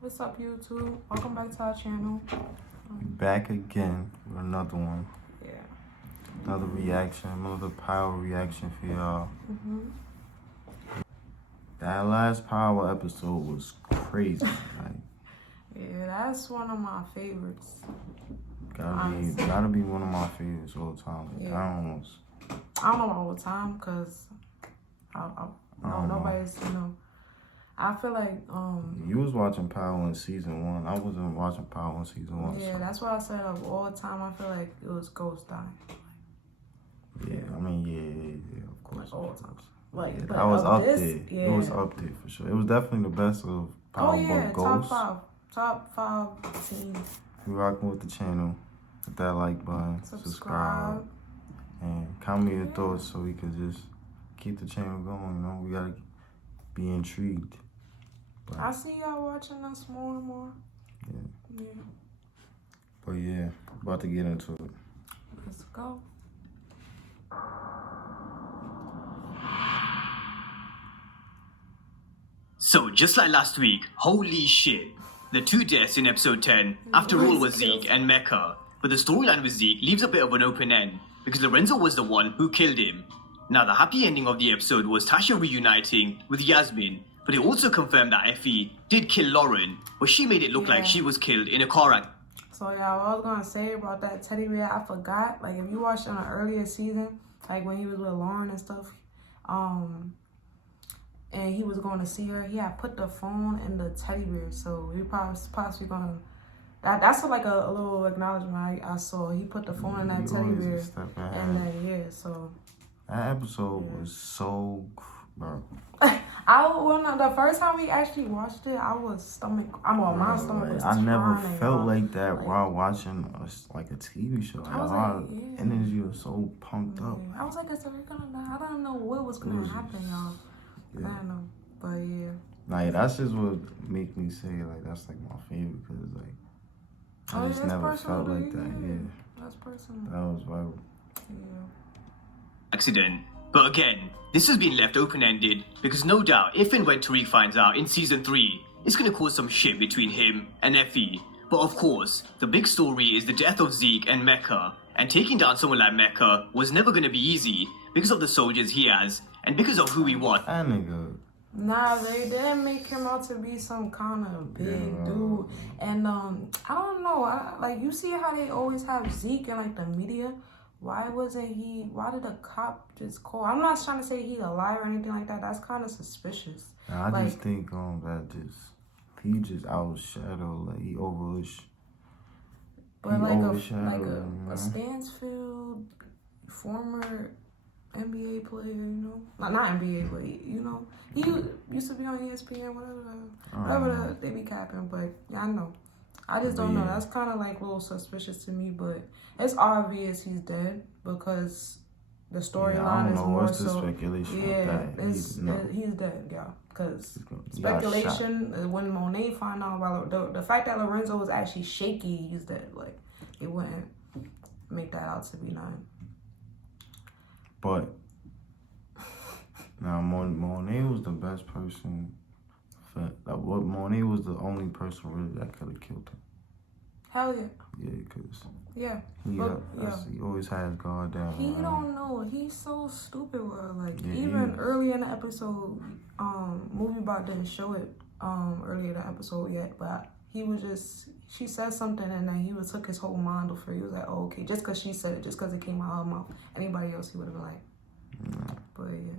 What's up, YouTube? Welcome back to our channel. Back again with another one. Yeah. Another reaction, another power reaction for y'all. That last power episode was crazy. Yeah, that's one of my favorites. Gotta be one of my favorites all the time. Yeah. I don't know all the time because nobody's, I feel like You was watching Power in season 1. I wasn't watching Power in season 1. Yeah, so. that's why I said of all the time I feel like it was Ghost dying. Yeah, yeah, of course. Like all the time. Like, yeah, but that was up this, there. Yeah. It was up there for sure. It was definitely the best of Power, but Ghost. Top five teams. If you're rocking with the channel, hit that like button, subscribe, and comment your thoughts so we can just keep the channel going. We gotta be intrigued. But, I see y'all watching us more and more. Yeah. But yeah, about to get into it. Let's go. So, just like last week, holy shit. The two deaths in episode 10, after all, was Zeke and Mecca. But the storyline with Zeke leaves a bit of an open end, because Lorenzo was the one who killed him. Now, the happy ending of the episode was Tasha reuniting with Yasmin, but it also confirmed that Effie did kill Lauren, but she made it look like she was killed in a car accident. So yeah, what I was gonna say about that teddy bear, I forgot. Like, if you watched in an earlier season, like when he was with Lauren and stuff, and he was going to see her, he had put the phone in the teddy bear. So he possibly gonna. That's like a little acknowledgement I saw. He put the phone in that teddy bear, and then so. That episode was so, bro. The first time we actually watched it, my stomach was I never turning, felt like that while watching a TV show. I was like, energy was so pumped up. I was like, is we gonna die? I don't know what was gonna happen, y'all. Yeah. I don't know, but yeah. Like, that's just what make me say like that's like my favorite, because like I just never felt like that. Yeah, that's personal. That was viral. Yeah. Accident. But again, this has been left open-ended because no doubt if and when Tariq finds out in season 3, it's gonna cause some shit between him and Effie. But of course, the big story is the death of Zeke and Mecca, and taking down someone like Mecca was never gonna be easy because of the soldiers he has and because of who he was. That nigga. Nah, they didn't make him out to be some kind of big dude. And I don't know, like, you see how they always have Zeke in like the media? Why did the cop just call? I'm not trying to say he's a liar or anything like that. That's kind of suspicious. Nah, I just think he just outshadowed, like he overshadowed. But like a Stansfield former NBA player, not NBA, but he used to be on ESPN, whatever they be capping. But yeah, I know. I just don't know. That's kind of like a little suspicious to me, but it's obvious he's dead because the storyline is more so. Speculation? He's dead, y'all. Because speculation is when Monet found out about the fact that Lorenzo was actually shaky, he's dead. Like, it wouldn't make that out to be none. But now Monet was the best person. Monet was the only person really that could have killed him. Hell yeah. Yeah, because he always has guard down. He don't know. He's so stupid, bro. Like, even early in the episode, Movie Bot didn't show it earlier in the episode yet, but she said something and then he took his whole mind off her. He was like, oh, okay, just because she said it, just because it came out of her mouth. Anybody else, he would have been like, but yeah.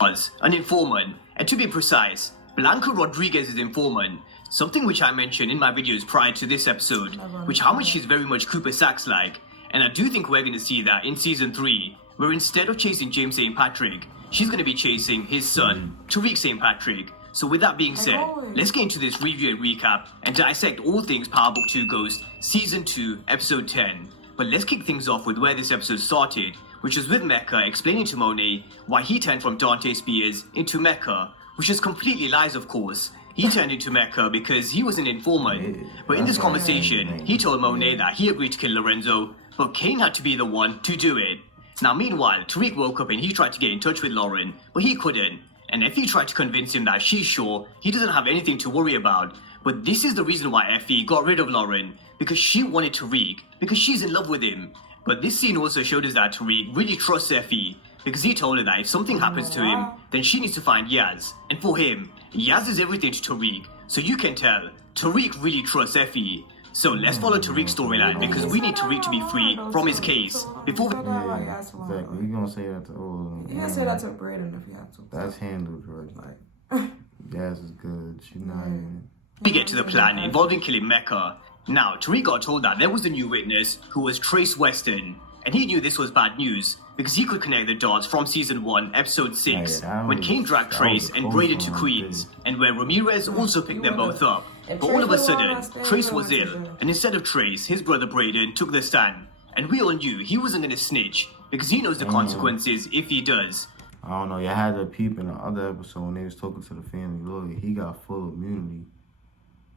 Was an informant, and to be precise, Blanca Rodriguez's informant, something which I mentioned in my videos prior to this episode, which how much she's very much Cooper Saxe-like, and I do think we're going to see that in season 3, where instead of chasing James St. Patrick, she's going to be chasing his son, Tariq St. Patrick. So with that being said, let's get into this review and recap and dissect all things Power Book 2 Ghost Season 2, Episode 10. But let's kick things off with where this episode started, which was with Mecca explaining to Monet why he turned from Dante Spears into Mecca, which is completely lies, of course. He turned into Mecca because he was an informant. But in this conversation, he told Monet that he agreed to kill Lorenzo, but Kane had to be the one to do it. Now meanwhile, Tariq woke up and he tried to get in touch with Lauren, but he couldn't. And Effie tried to convince him that she's sure he doesn't have anything to worry about, But this is the reason why Effie got rid of Lauren, because she wanted Tariq, because she's in love with him. But this scene also showed us that Tariq really trusts Effie, because he told her that if something happens to him, then she needs to find Yaz. And for him, Yaz is everything to Tariq, so you can tell, Tariq really trusts Effie. So let's follow Tariq's storyline, because we need Tariq to be free from his case before we... Yeah, exactly. You're gonna say that to all of them. You can say that to Braden if you have to. That's handled right. Yaz is good. She's not even... We get to the plan involving killing Mecca. Now, Tariq got told that there was a new witness who was Trace Weston, and he knew this was bad news because he could connect the dots from season 1, episode 6, when Kane dragged Trace and Braden to Queens, and where Ramirez also picked them both up. But all of a sudden, Trace was ill, and instead of Trace, his brother Braden took the stand. And we all knew he wasn't gonna snitch, because he knows the consequences if he does. I don't know, you had to peep in the other episode when they was talking to the family lawyer. He got full immunity.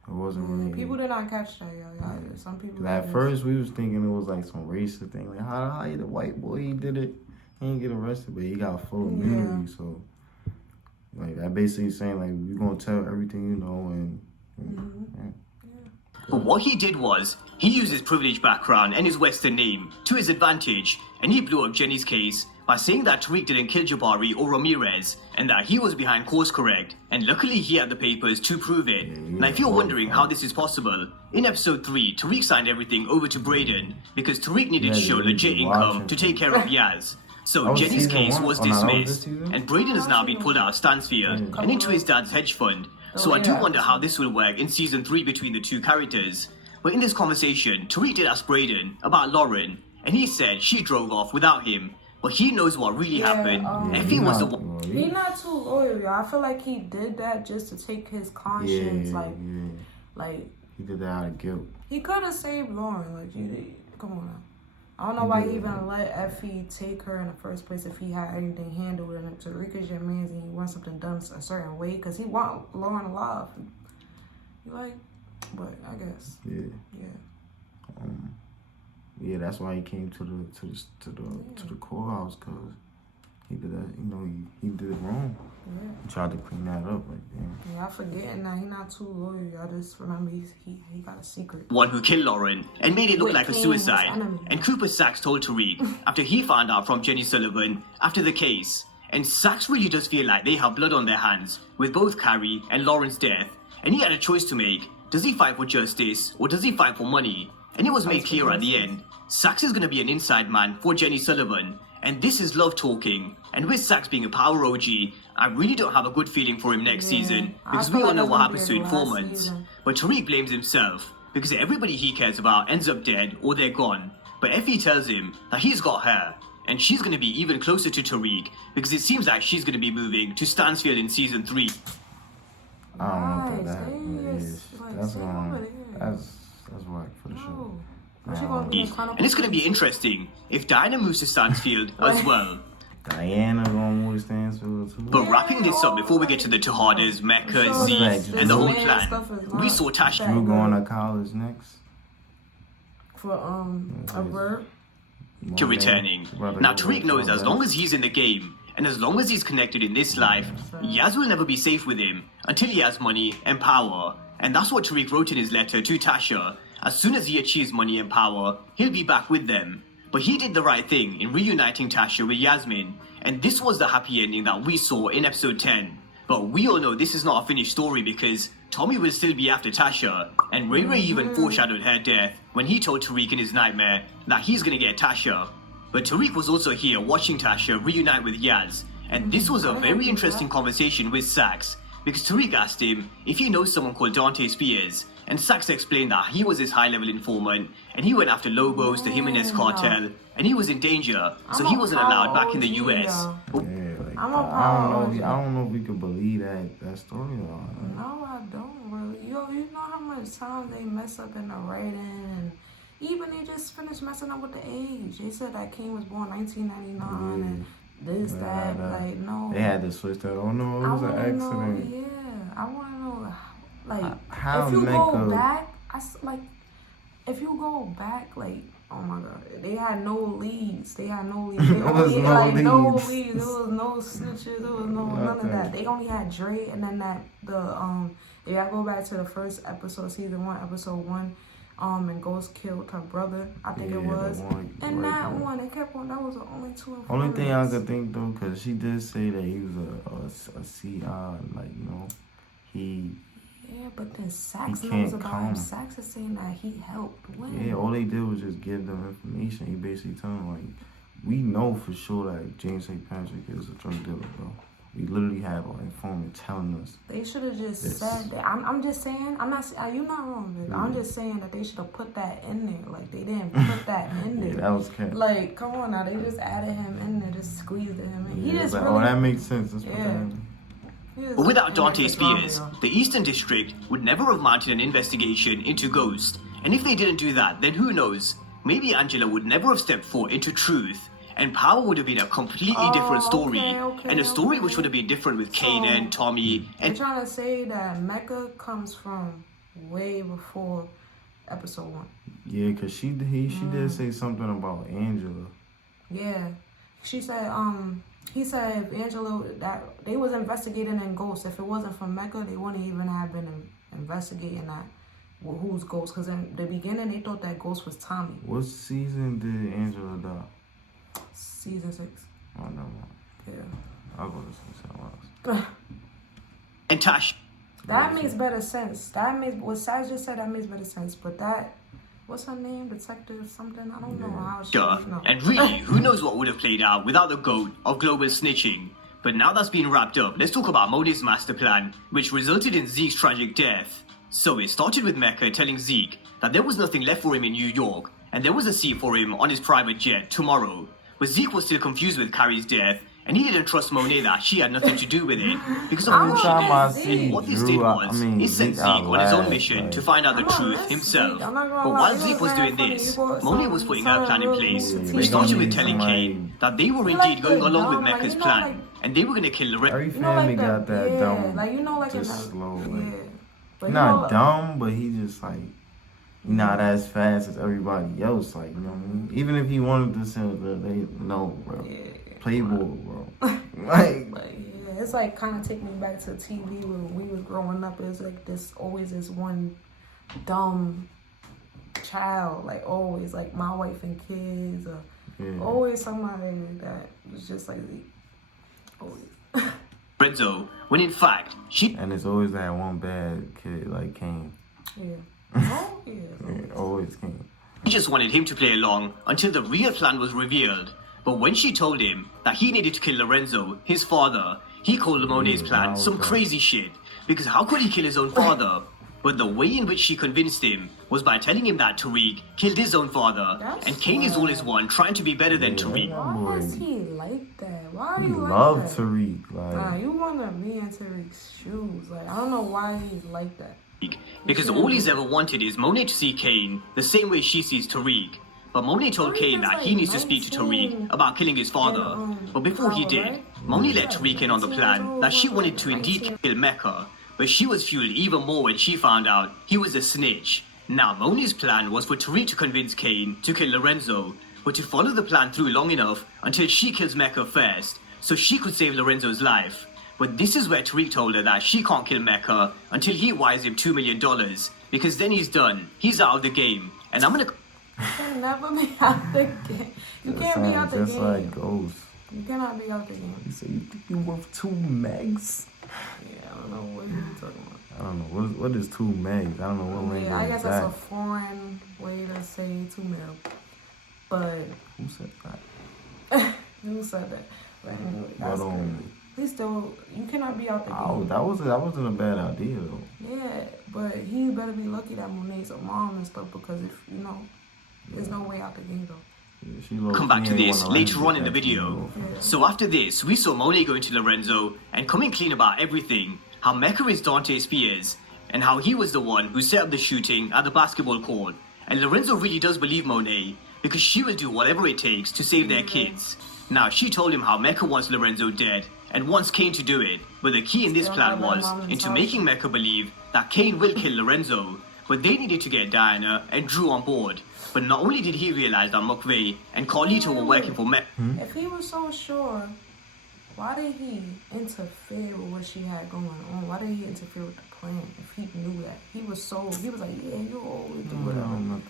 It wasn't really... People did not catch that, y'all. Some people... At first, we was thinking it was like some racist thing. Like, how he the white boy, he did it. He didn't get arrested, but he got full immunity. So, like, that basically saying, like, we're going to tell everything you know and But what he did was, he used his privileged background and his Western name to his advantage, and he blew up Jenny's case by saying that Tariq didn't kill Jabari or Ramirez, and that he was behind course correct, and luckily he had the papers to prove it. Now if you're wondering how this is possible, in episode 3, Tariq signed everything over to Braden, because Tariq needed to show legit income to take care of Yaz. So Jenny's case was dismissed, and Braden has now been pulled out of Stansfield and into his dad's hedge fund. So I do wonder how this will work in season 3 between the two characters. But in this conversation, Tariq did ask Braden about Lauren, and he said she drove off without him. But he knows what really happened. Effie was the one. He's not too loyal, y'all. I feel like he did that just to take his conscience, like he did that out of guilt. He could have saved Lauren, come on now. I don't know why he even let Effie take her in the first place if he had anything handled. And Tariq is your man and he wants something done a certain way because he want Lauren alive. But I guess. Yeah, that's why he came to the courthouse, cause he did that. You know, he did it wrong. Yeah. He tried to clean that up, Yeah, I forgetting that he not too loyal. Y'all just remember he got a secret. One who killed Lauren and made it look like a suicide. And Cooper Sachs told Tariq after he found out from Jenny Sullivan after the case. And Sachs really does feel like they have blood on their hands with both Carrie and Lauren's death. And he had a choice to make. Does he fight for justice or does he fight for money? And it was made clear at the end. Sachs is going to be an inside man for Jenny Sullivan. And this is love talking. And with Sachs being a power OG, I really don't have a good feeling for him next season. Because we all know what happens to informants. But Tariq blames himself. Because everybody he cares about ends up dead or they're gone. But Effie tells him that he's got her. And she's going to be even closer to Tariq. Because it seems like she's going to be moving to Stansfield in season 3. I don't know that is. That's whack for the show. And it's going to be interesting if Diana moves to Stansfield as well. Diana gonna move to Stansfield too. But wrapping this up before we get to the Tejadas, Mecca, Z, and the whole plan, we saw Tasha. Drew going to college next. For a verb. Returning. Now Tariq knows as long as he's in the game, and as long as he's connected in this life, Yaz will never be safe with him until he has money and power. And that's what Tariq wrote in his letter to Tasha. As soon as he achieves money and power, he'll be back with them. But he did the right thing in reuniting Tasha with Yasmin, and this was the happy ending that we saw in episode 10. But we all know this is not a finished story because Tommy will still be after Tasha, and Ray Ray even foreshadowed her death when he told Tariq in his nightmare that he's gonna get Tasha. But Tariq was also here watching Tasha reunite with Yaz, and this was a very interesting conversation with Sachs, because Tariq asked him if he knows someone called Dante Spears, and Sachs explained that he was his high-level informant, and he went after Lobos, the Jimenez cartel, and he was in danger, so he wasn't allowed back in the US. I don't know if we can believe that storyline. No, I don't really. You know how much time they mess up in the writing, and even they just finished messing up with the age. They said that King was born 1999, and this, like, no. They had to switch that. Oh no, it was an accident. I want to know, like, how if you Mecca... go back, if you go back, like, Oh my God, they had no leads. They only had no leads. There was no snitches. There was none of that. They only had Dre, and then if I go back to the first episode, season 1, episode 1, and Ghost killed her brother. I think it was. And that one, they kept on. That was the only two. Only thing I could think though, because she did say that he was a CI, like, you know, he. Yeah, but then Sax knows about him. Sax is saying that he helped win. Yeah, all they did was just give them information. He basically told them, like, we know for sure that James St. Patrick is a drug dealer, bro. We literally have an informant telling us. They should have just said that. I'm just saying. I'm not. You're not wrong, Vic. I'm just saying that they should have put that in there. Like, they didn't put that in there. Yeah, that was kind. Like, come on now. They just added him in there, just squeezed him in. Yeah, He just like, really. oh, that makes sense. Let's put that in. But without Dante Spears, the Eastern District would never have mounted an investigation into Ghost. And if they didn't do that, then who knows? Maybe Angela would never have stepped forth into truth. And Power would have been a completely different story. And a story which would have been different with Kanan, Tommy, and... You're trying to say that Mecca comes from way before episode 1. Yeah, because she did say something about Angela. Yeah. She said, he said if Angela, that they was investigating in Ghost. If it wasn't for Mecca, they wouldn't even have been investigating that. Well, who's Ghost? Because in the beginning, they thought that Ghost was Tommy. What season did Angela die? Season 6. Oh, no. Yeah. I'll go to season 6. And Tash. That makes better sense. What Saz just said, that makes better sense. But that, what's her name? Detective something? I don't know how she And really, who knows what would have played out without the GOAT of global snitching. But now that's been wrapped up, let's talk about Monet's master plan, which resulted in Zeke's tragic death. So it started with Mecca telling Zeke that there was nothing left for him in New York, and there was a seat for him on his private jet tomorrow. But Zeke was still confused with Carrie's death, and he didn't trust Monet that she had nothing to do with it because of who she did. What this did was, it sent Zeke on his own mission to find out the truth himself. But while Zeke was doing this, Monet was putting her plan in place, which started with telling Kane that they were indeed going along with Mecca's plan, and they were going to kill Lorenzo. Every family got that dumb, just slow. Not dumb, but he just like, not as fast as everybody else. Like, you know what I mean? Even if he wanted to sell they no, bro. Yeah. Playboy, bro. Like, but yeah, it's like kind of taking me back to TV when we was growing up. It's like always this one dumb child, like always like My Wife and Kids, or always somebody that was just like always. Lorenzo, when in fact and it's always that one bad kid like Kane. Yeah. Oh yeah. Always Kane. She just wanted him to play along until the real plan was revealed. But when she told him that he needed to kill Lorenzo, his father, he called Monet's plan some crazy shit. Because how could he kill his own father? But the way in which she convinced him was by telling him that Tariq killed his own father. And Kane is always one trying to be better than Tariq. Why is he like that? Why are you like that? Love Tariq. Like, you want to be in Tariq's shoes. Like, I don't know why he's like that. Because all he's ever wanted is Monet to see Kane the same way she sees Tariq. But Monet told Kane that he needs to speak to Tariq about killing his father. But before he did, Monet let Tariq in on the plan that she wanted to indeed kill Mecca. But she was fueled even more when she found out he was a snitch. Now, Monet's plan was for Tariq to convince Kane to kill Lorenzo, but to follow the plan through long enough until she kills Mecca first, so she could save Lorenzo's life. But this is where Tariq told her that she can't kill Mecca until he wires him $2 million, because then he's done. He's out of the game, and I'm gonna... You can never be out the game. You can't be out the game. Just like Ghost. You cannot be out the game. You say you think you're worth 2 megs? Yeah, I don't know what you're talking about. I don't know. What is 2 megs? I don't know what language I guess is that's a foreign way to say 2 mil. But... Who said that? Who said that? But anyway, that's He's still, you cannot be out the game. Oh, that wasn't a bad idea though. Yeah, but he better be lucky that Monet's a mom and stuff, because if there's no way out the game though. Come back to this later on in the video. So after this, we saw Monet going to Lorenzo and coming clean about everything. How Mecca is Dante Spears, and how he was the one who set up the shooting at the basketball court. And Lorenzo really does believe Monet, because she will do whatever it takes to save their kids. Now, she told him how Mecca wants Lorenzo dead, and wants Kane to do it, but the key in this plan was into making Mecca believe that Kane will kill Lorenzo, but they needed to get Diana and Drew on board. But not only did he realize that McVeigh and Carlito were working for Mecca. If he was so sure, why did he interfere with what she had going on? Why did he interfere with the plan if he knew that? He was like, yeah, you always do whatever.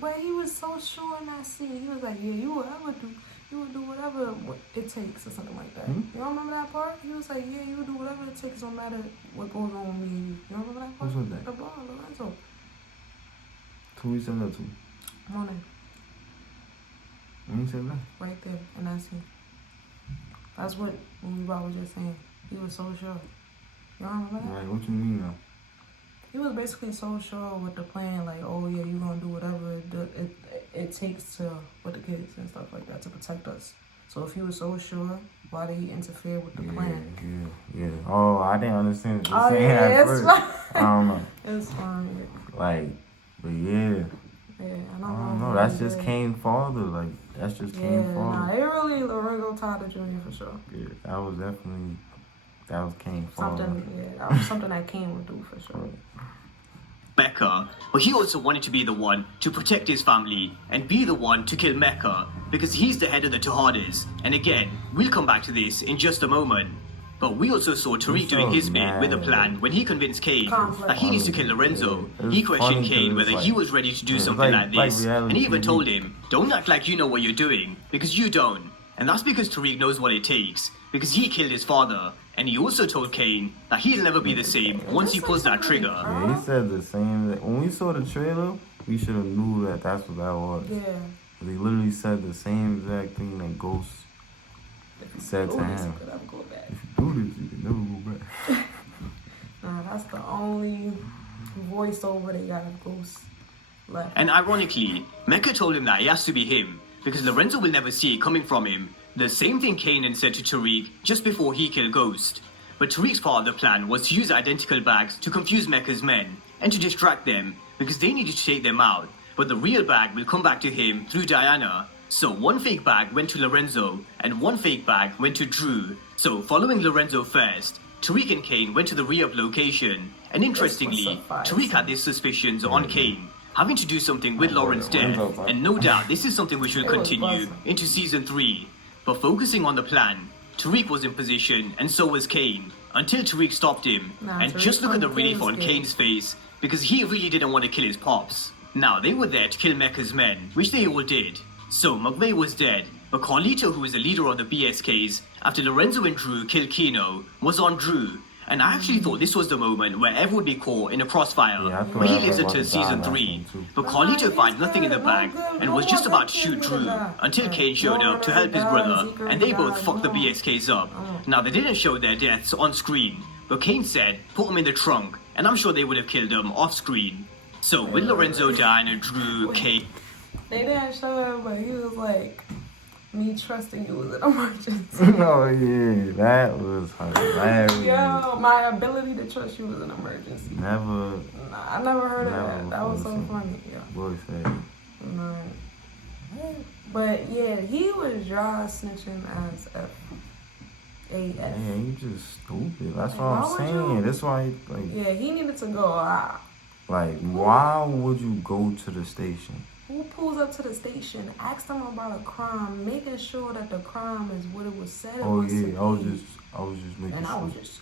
But he was so sure in that scene. He was like, yeah, you would do whatever it takes or something like that. You don't remember that part? He was like, yeah, you would do whatever it takes, no matter what goes on with me and you. You don't remember that part? What's that? The ball, Lorenzo. Who he said that to? Monet. When he said that? Right there in that scene. That's what Bob was just saying. He was so sure. You don't remember that? Like, what you mean now? He was basically so sure with the plan, like, oh yeah, you're gonna do whatever it takes to with the kids and stuff like that to protect us. So if he was so sure, why did he interfere with the plan? Yeah. Oh, I didn't understand what you're saying at first. Fine. I don't know. It's fine. Like, but yeah. Yeah, I don't know. That's just Kane's father. Like, that's just Kane's father. Nah, it really Lorenzo Tyler Jr. for sure. Yeah, that was Kane's father. That was something that Kane would do for sure. Mecca, but he also wanted to be the one to protect his family and be the one to kill Mecca because he's the head of the Tejadas. And again, we'll come back to this in just a moment. But we also saw Tariq doing his bit with the plan when he convinced Kane that he needs to kill Lorenzo. He questioned Kane whether he was ready to do something like this, and he even told him, don't act like you know what you're doing, because you don't. And that's because Tariq knows what it takes, because he killed his father. And he also told Kane that he'll never be the same once he pulls that trigger. Yeah, he said the same. When we saw the trailer, we should have knew that that's what that was. Yeah. He literally said the same exact thing that Ghost said to him. If you do this, you can never go back. Nah, that's the only voiceover they got of Ghost left. And ironically, Mecca told him that it has to be him, because Lorenzo will never see it coming from him. The same thing Kanan said to Tariq just before he killed Ghost. But Tariq's part of the plan was to use identical bags to confuse Mecca's men and to distract them because they needed to take them out. But the real bag will come back to him through Diana. So one fake bag went to Lorenzo and one fake bag went to Drew. So following Lorenzo first, Tariq and Kane went to the re-up location. And interestingly, Tariq had these suspicions on Kane having to do something with Lauren's death. And no doubt this is something we should continue into season 3. But focusing on the plan, Tariq was in position and so was Kane, until Tariq stopped him. And just look at the relief on Kane's face, because he really didn't want to kill his pops. Now, they were there to kill Mecca's men, which they all did. So McVeigh was dead, but Carlito, who was the leader of the BSKs, after Lorenzo and Drew killed Kino, was on Drew. And I actually thought this was the moment where Ev would be caught in a crossfire, but he lives until season 3. But Carlito finds nothing in the bag and was just about to shoot Drew until Kane showed up to help his brother, and they both fucked the BSKs up. Now they didn't show their deaths on screen, but Kane said put them in the trunk, and I'm sure they would have killed them off screen. So with Lorenzo, Diana, Drew, Kane... They didn't show it, but he was like, me trusting you was an emergency. Oh yeah, that was hilarious. Yo, my ability to trust you was an emergency. Never. Nah, I never heard of that. That was so funny. Yeah. Boy said. Right. But yeah, he was dry snitching as F. AF. Yeah, he just stupid. That's what I'm saying. That's why, like. Yeah, he needed to go out. Like, why would you go to the station? Who pulls up to the station, asks them about a crime, making sure that the crime is what it was said it was yeah, I was just making sure.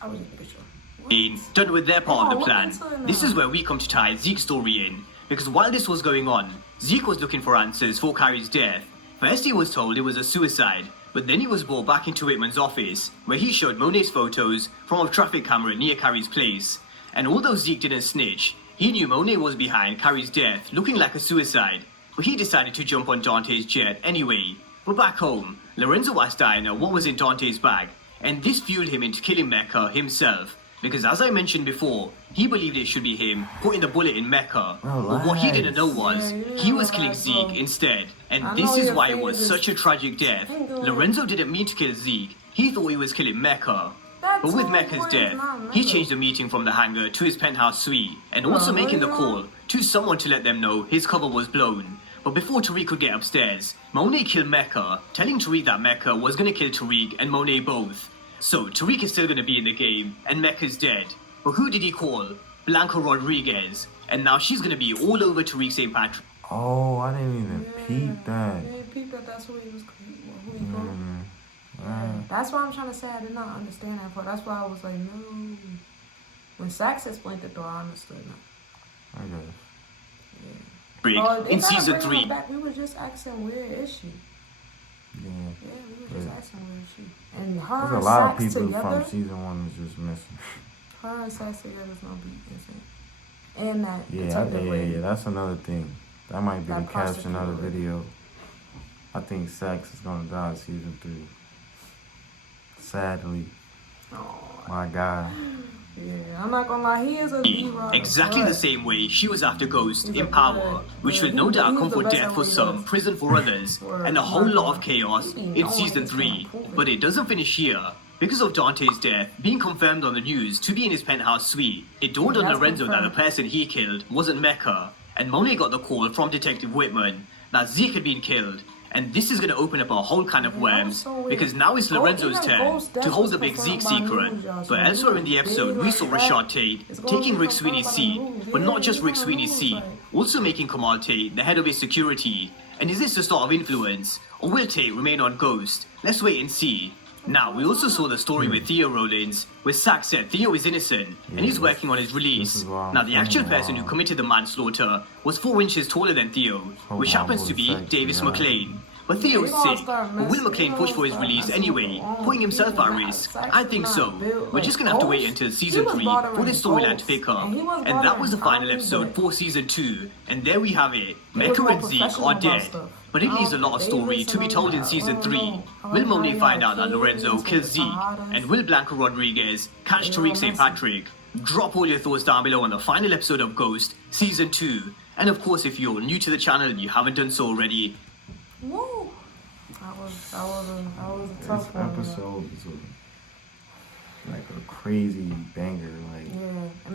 I was making sure. Done with their part of the plan. This is where we come to tie Zeke's story in, because while this was going on, Zeke was looking for answers for Carrie's death. First he was told it was a suicide, but then he was brought back into Whitman's office, where he showed Monet's photos from a traffic camera near Carrie's place. And although Zeke didn't snitch, he knew Monet was behind Carrie's death, looking like a suicide. But he decided to jump on Dante's jet anyway. But back home, Lorenzo asked Diana what was in Dante's bag, and this fueled him into killing Mecca himself. Because as I mentioned before, he believed it should be him putting the bullet in Mecca. But what he didn't know was, he was killing Zeke instead. And this is why it was such a tragic death. Lorenzo didn't mean to kill Zeke, he thought he was killing Mecca. But with Mecca's death, he changed the meeting from the hangar to his penthouse suite, and also making the call to someone to let them know his cover was blown. But before Tariq could get upstairs, Monet killed Mecca, telling Tariq that Mecca was going to kill Tariq and Monet both. So Tariq is still going to be in the game, and Mecca's dead. But who did he call? Blanca Rodriguez. And now she's going to be all over Tariq St. Patrick. Oh, I didn't even peep that. You didn't peep that that's who he was, who he called? That's why I'm trying to say I did not understand that part. That's why I was like, no. When Sax explained it though, I understood now. I guess. In season 3. We were just asking where is she? Yeah. Yeah, we were just asking where is she. And her There's and a lot of Sax people together, from season 1 is just missing. her and Sax together is gonna be missing. And that Yeah, that's another thing. That might be the catch in another prostitute. video. I think Sax is gonna die in season 3. Sadly. Oh, My God. yeah, I'm not gonna lie, he is a D-Rock. Exactly the same way she was after Ghost in Power, which will no doubt come for death for some, prison for others, and a whole lot of chaos in season 3. But it doesn't finish here. Because of Dante's death being confirmed on the news to be in his penthouse suite, it dawned on Lorenzo that the person he killed wasn't Mecca, and Monet got the call from Detective Whitman that Zeke had been killed. And this is going to open up a whole can of worms, because now it's Lorenzo's turn to hold the big Zeke secret. But elsewhere in the episode, we saw Rashad Tate taking Rick Sweeney's seat, but not just Rick Sweeney's seat, also making Kamal Tate the head of his security. And is this the start of influence, or will Tate remain on Ghost? Let's wait and see. Now, we also saw the story with Theo Rollins, where Sax said Theo is innocent, and he's working on his release. Now, the actual person who committed the manslaughter was 4 inches taller than Theo, which happens to be Davis McLean. But Theo is sick, but will McLean push for his release anyway, putting himself at risk? I think so. We're just gonna have to wait until season 3 for this storyline to pick up. And that was the final episode for season 2. And there we have it. Mecca and Zeke are dead. But it leaves a lot of story to be told in season 3. Will Monet find out that Lorenzo killed Zeke? And will Blanca Rodriguez catch Tariq St. Patrick? Drop all your thoughts down below on the final episode of Ghost, season 2. And of course, if you're new to the channel and you haven't done so already, woo! That was a tough one. This episode is like a crazy banger, like. Yeah, and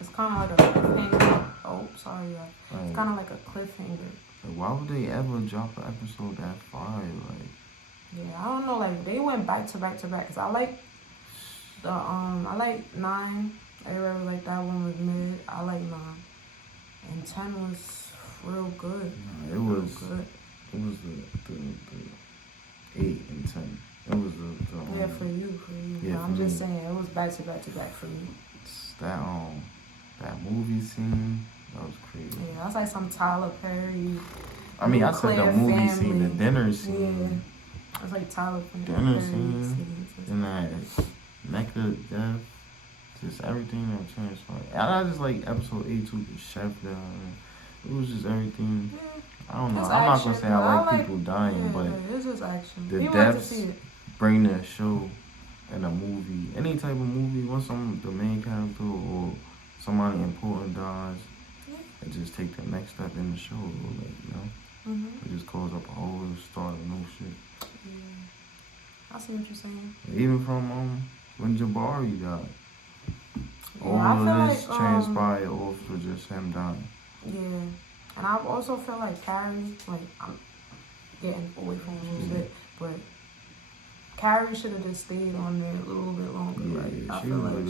it's kind of like a cliffhanger. Oh, sorry, yeah. It's kind of like a cliffhanger. Like, why would they ever drop an episode that far? Like. Yeah, I don't know. Like they went back to back to back. Cause I like 9. Everybody was like that one was mid. I like 9, and 10 was real good. No, it was good. It was the 8 and 10. It was the yeah, for you. Yeah, I'm just saying it was back to back to back for me. That movie scene, that was crazy. Yeah, that's like some Tyler Perry. I mean, I said the movie scene, the dinner scene. Yeah, it's like Tyler Perry. Dinner scene, and that Mecca death, just everything that transpired. I just like episode 8 too, the chef down. It was just everything. Yeah. I don't know. I'm not gonna say I like people dying, but it's just action. The deaths bring the show and a movie, any type of movie, once the main character or somebody important dies, it just take the next step in the show, like, you know? It just calls up a whole start of new shit. I see what you're saying. Even from when Jabari died. All of this transpired off for just him dying. Yeah. And I also feel like Carrie, like, I'm getting away from a little bit, but Carrie should have just stayed on there a little bit longer. Yeah, I feel like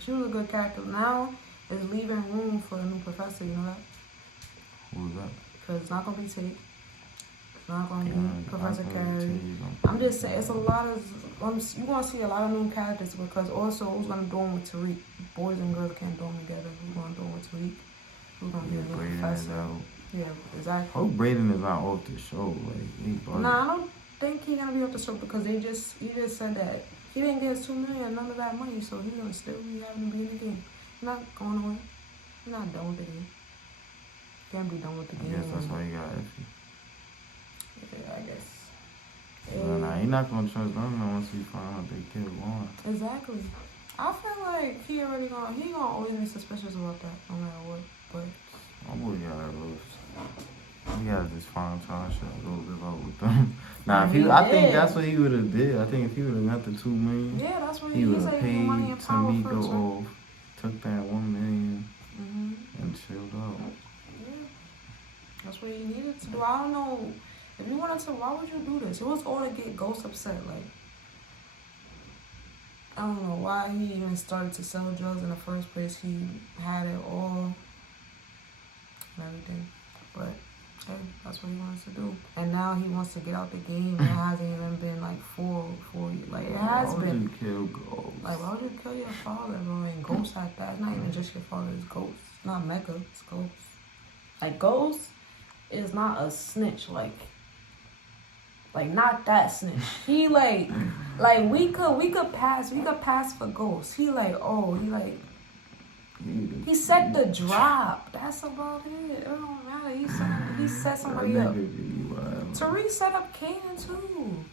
she was a good character. Now it's leaving room for a new professor, you know that? Who was that? Because it's not going to be Tate. It's not going to be Professor Carrie. I'm just saying, it's a lot of, you're going to see a lot of new characters, because also who's going to do them with Tariq? Boys and girls can't do them together. Who's going to do them with Tariq? Brayden is out. Yeah, exactly. I hope Brayden is not off the show. Nah, I don't think he's gonna be off the show, because he just said that he didn't get his $2 million, none of that money, so he's gonna still be having to be in the game. He's not going away. He's not done with the game. Can't be done with the game. I guess that's why he got iffy. Yeah, I guess. Nah, he's not gonna trust them once he find out they killed Juan. Exactly. I feel like he gonna always be suspicious about that, no matter what. But my boy we gotta just find time shit a little bit out with them. Nah, I think that's what he would have did. I think if he would have got the $2 million, yeah, that's what he would have paid Tamika off, took that $1 million, and chilled out. Yeah, that's what he needed to do. I don't know if you wanted to. Why would you do this? It was all to get Ghost upset. Like, I don't know why he even started to sell drugs in the first place. He had it all. Everything. But hey, that's what he wants to do. And now he wants to get out the game. It hasn't even been like 4 years. Like it has been. Why would you kill Ghost? Like, why would you kill your father, bro? And Ghost at that. It's not even just your father, it's Ghost. It's not Mecca, it's Ghost. Like, Ghost is not a snitch, like not that snitch. He like we could pass for Ghost. He set the drop. That's about it. It don't matter. He set somebody up. Tariq set up Kanan too.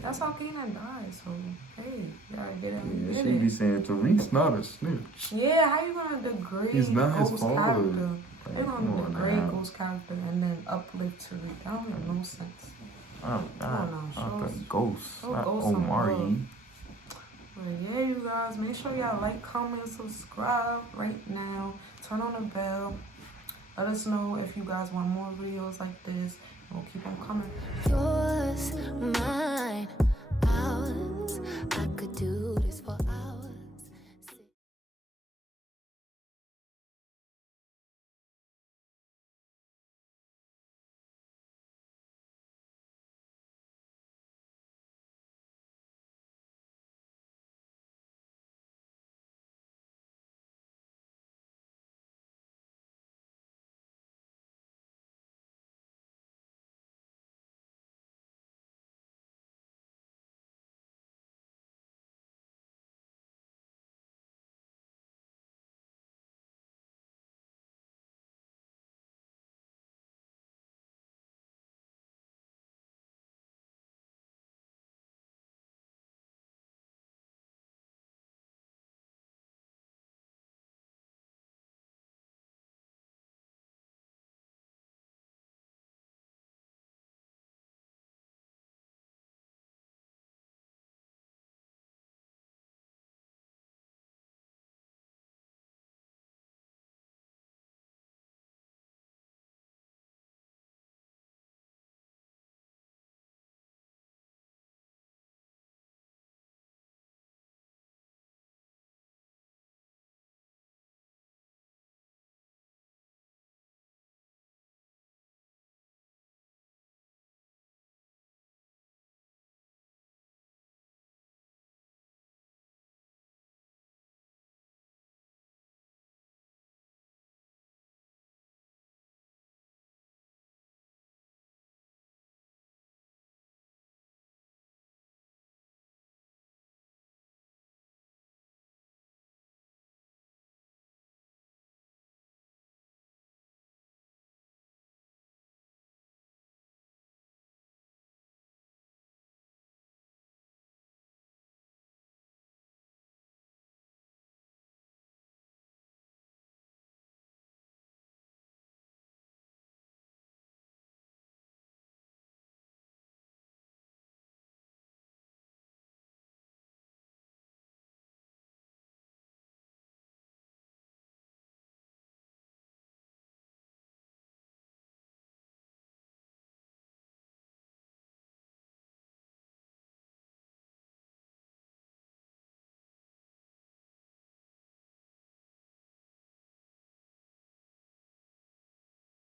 That's how Kanan died. So hey, you gotta get it. Yeah, she be saying Tariq's not a snitch. Yeah, how you gonna degrade He's not his Ghost father. character? They're gonna degrade Ghost character and then uplift Tariq. That don't make no sense. Ghost, show not Ghost some Omari. love. But yeah, you guys, make sure y'all like, comment, subscribe right now. Turn on the bell. Let us know if you guys want more videos like this. We'll keep on coming.